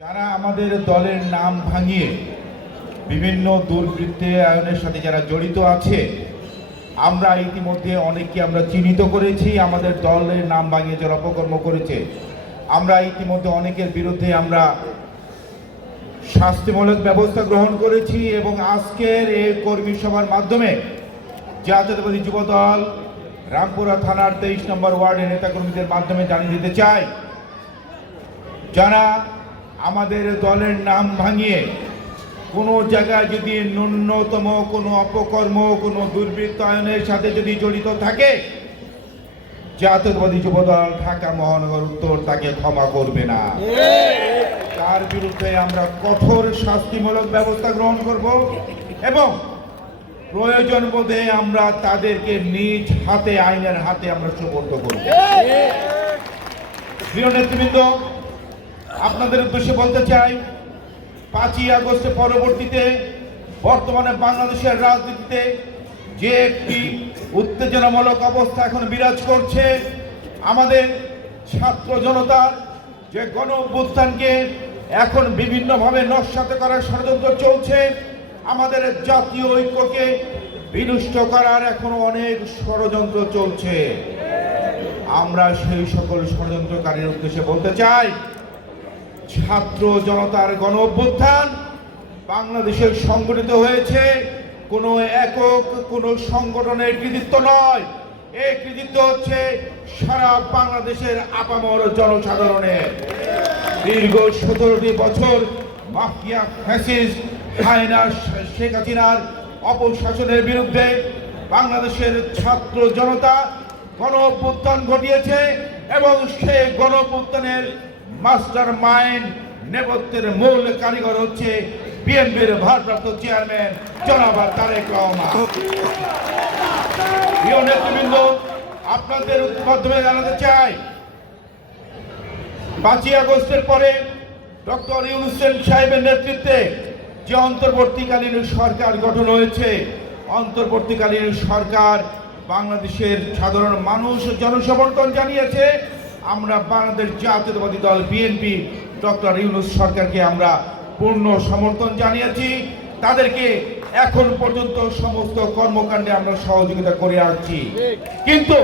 যারা আমাদের দলের নাম ভাঙিয়ে বিভিন্ন দুর্বৃত্তায়নের সাথে যারা জড়িত আছে, আমরা ইতিমধ্যে অনেককে আমরা চিহ্নিত করেছি। আমাদের দলের নাম ভাঙিয়ে যারা অপকর্ম করেছে, আমরা ইতিমধ্যে অনেকের বিরুদ্ধে আমরা শাস্তিমূলক ব্যবস্থা গ্রহণ করেছি এবং আজকের এই কর্মী সভার মাধ্যমে জাতীয়তাবাদী যুবদল রামপুরা থানার 23 নম্বর ওয়ার্ডের নেতাকর্মীদের মাধ্যমে জানিয়ে দিতে চাই, যারা আমাদের দলের নাম ভাঙিয়ে কোনো জায়গায় যদি ন্যূনতম কোনো অপকর্ম, কোনো দুর্বৃত্তায়নের সাথে যদি জড়িত থাকে, জাতীয়তাবাদী যুবদল ঢাকা মহানগর উত্তর তাকে ক্ষমা করবে না। তার বিরুদ্ধে আমরা কঠোর শাস্তিমূলক ব্যবস্থা গ্রহণ করব এবং প্রয়োজন বোধে আমরা তাদেরকে নিজ হাতে, আইনের হাতে আমরা সুপর্দ করব। প্রিয় নেতৃবৃন্দ, আপনাদের উদ্দেশ্যে বলতে চাই, 5ই আগস্টের পরবর্তীতে বর্তমানে বাংলাদেশের রাজনীতিতে যে একটি উত্তেজনামূলক অবস্থা এখন বিরাজ করছে, আমাদের ছাত্র জনতার যে গণ অভ্যুত্থানকে এখন বিভিন্নভাবে নস্যাৎ করার ষড়যন্ত্র চলছে, আমাদের জাতীয় ঐক্যকে বিনষ্ট করার এখনো অনেক ষড়যন্ত্র চলছে। আমরা সেই সকল ষড়যন্ত্রকারীর উদ্দেশ্যে বলতে চাই, ছাত্র জনতার গণ অভ্যুত্থান বাংলাদেশে সংগঠিত হয়েছে কোনো একক কোনো সংগঠনের কৃতিত্ব নয়। এই কৃতিত্ব হচ্ছে সারা বাংলাদেশের আপামর জনসাধারণের। দীর্ঘ 17টি বছর মাফিয়া ফ্যাসিস্ট হায়না শেখ হাসিনার অপশাসনের বিরুদ্ধে বাংলাদেশের ছাত্র জনতা গণ অভ্যুত্থান ঘটিয়েছে এবং সেই গণ অভ্যুত্থানের মাস্টার মাইন্ড, নেপথ্যের মূল কারিগর হচ্ছে বিএনপির ভারপ্রাপ্ত চেয়ারম্যান জনাব তারেক রহমান। প্রিয় নেতৃবৃন্দ, আপনাদের মাধ্যমে জানাতে চাই, 5ই আগস্টের পরে ডক্টর ইউনূস সাহেবের নেতৃত্বে যে অন্তর্বর্তীকালীন সরকার গঠন হয়েছে, অন্তর্বর্তীকালীন সরকার বাংলাদেশের সাধারণ মানুষ জনসমর্থন জানিয়েছে। আমরা বাংলাদেশ জাতীয়তাবাদী দল বিএনপি ডক্টর ইউনূস সরকারকে আমরা পূর্ণ সমর্থন জানিয়েছি। তাদেরকে এখন পর্যন্ত সমস্ত কর্মকাণ্ডে আমরা সহযোগিতা করে আসছি। কিন্তু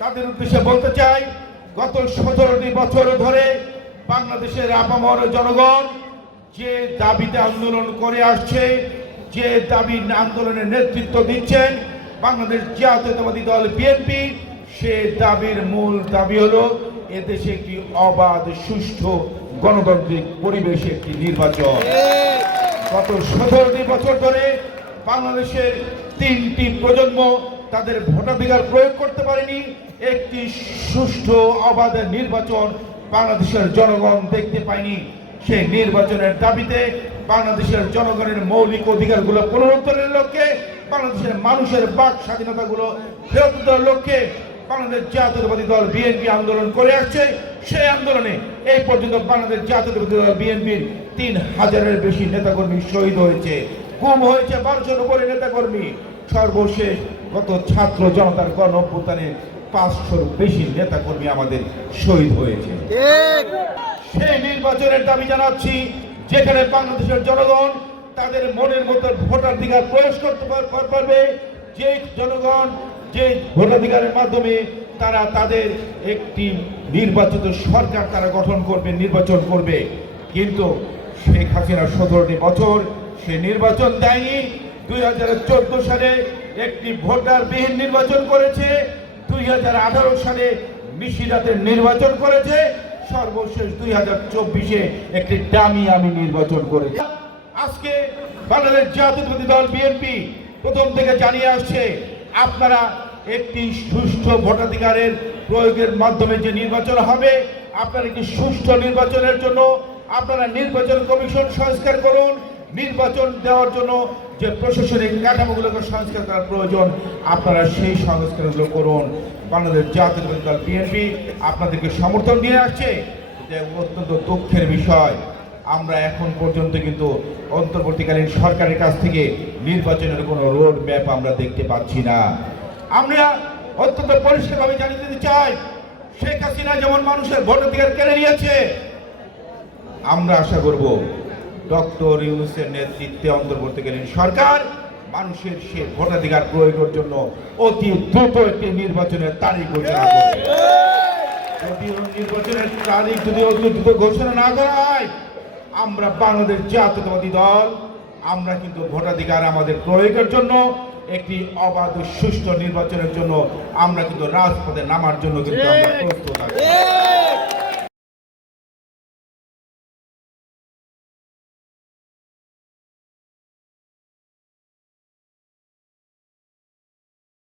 তাদের উদ্দেশ্যে বলতে চাই, গত 17টি বছর ধরে বাংলাদেশের আপামর জনগণ যে দাবিতে আন্দোলন করে আসছে, যে দাবি আন্দোলনের নেতৃত্ব দিচ্ছেন বাংলাদেশ জাতীয়তাবাদী দল বিএনপি, সে দাবির মূল দাবি হলো এদেশে একটি অবাধ, সুষ্ঠু, গণতান্ত্রিক পরিবেশে একটি নির্বাচন। গত 17টি বছর ধরে বাংলাদেশের 3টি প্রজন্ম তাদের ভোটাধিকার প্রয়োগ করতে পারেনি। একটি সুষ্ঠু, অবাধ নির্বাচন বাংলাদেশের জনগণ দেখতে পায়নি। সেই নির্বাচনের দাবিতে বাংলাদেশের জনগণের মৌলিক অধিকারগুলো পুনরুদ্ধারের লক্ষ্যে, বাংলাদেশের মানুষের বাক স্বাধীনতাগুলো ফেরত দেওয়ার লক্ষ্যে বাংলাদেশ জাতীয়তাবাদী দল বিএনপি আন্দোলন করে আসছে। সেই আন্দোলনে এই পর্যন্ত বাংলাদেশ জাতীয়তাবাদী দল বিএনপির 3000-এর বেশি নেতাকর্মী শহীদ হয়েছে, গুম হয়েছে 1200-এর উপরে নেতাকর্মী। সর্বশেষ গত ছাত্র জনতার গণ অভ্যুত্থানে 500-এর বেশি নেতাকর্মী আমাদের শহীদ হয়েছে। সেই নির্বাচনের দাবি জানাচ্ছি, যেখানে বাংলাদেশের জনগণ তাদের মনের মতো ভোটাধিকার প্রয়োগ করতে পারবে, যে জনগণ যে ভোটাধিকারের মাধ্যমে তারা তাদের একটি নির্বাচিত সরকার তারা গঠন করবে, নির্বাচন করবে। কিন্তু শেখ হাসিনা 17টি বছর সে নির্বাচন দেয়নি। 2014 সালে একটি ভোটারবিহীন নির্বাচন করেছে, 2018 সালে নিশিরাতের নির্বাচন করেছে, সর্বশেষ 2024-এ একটি ডামি আমি নির্বাচন করেছে। আজকে বাংলাদেশ জাতীয়তাবাদী দল বিএনপি প্রথম থেকে জানিয়ে আসছে, আপনারা একটি সুষ্ঠু ভোটাধিকারের প্রয়োগের মাধ্যমে যে নির্বাচন হবে, আপনারা একটি সুষ্ঠু নির্বাচনের জন্য আপনারা নির্বাচন কমিশন সংস্কার করুন। নির্বাচন দেওয়ার জন্য যে প্রশাসনিক কাঠামোগুলোকে সংস্কার করার প্রয়োজন, আপনারা সেই সংস্কারগুলো করুন। বাংলাদেশ জাতীয়তাবাদী দল বিএনপি আপনাদেরকে সমর্থন দিয়ে আসছে। যে অত্যন্ত দুঃখের বিষয়, আমরা এখন পর্যন্ত কিন্তু অন্তর্বর্তীকালীন সরকারের কাছ থেকে নির্বাচনের কোনো রোড ম্যাপ আমরা দেখতে পাচ্ছি না। আমরা অত্যন্ত পরিষ্কারভাবে জানিয়ে দিতে চাই, শেখ হাসিনা যেমন মানুষের ভোটাধিকার কেড়ে নিয়েছে, আমরা আশা করব ডক্টর ইউনূসের নেতৃত্বে অন্তর্বর্তীকালীন সরকার মানুষের সে ভোটাধিকার প্রয়োগের জন্য অতি দ্রুত একটি নির্বাচনের তারিখ ঘোষণা করবে। যদি নির্বাচনের তারিখ যদি অতি দ্রুত ঘোষণা না করা হয়, আমরা বাংলাদেশ জাতীয়তাবাদী দল আমরা কিন্তু ভোটাধিকার আমাদের প্রয়োগের জন্য একটি অবাধ সুষ্ঠু নির্বাচনের জন্য আমরা কিন্তু রাজপথে নামার জন্য কিন্তু আমরা প্রস্তুত আছি।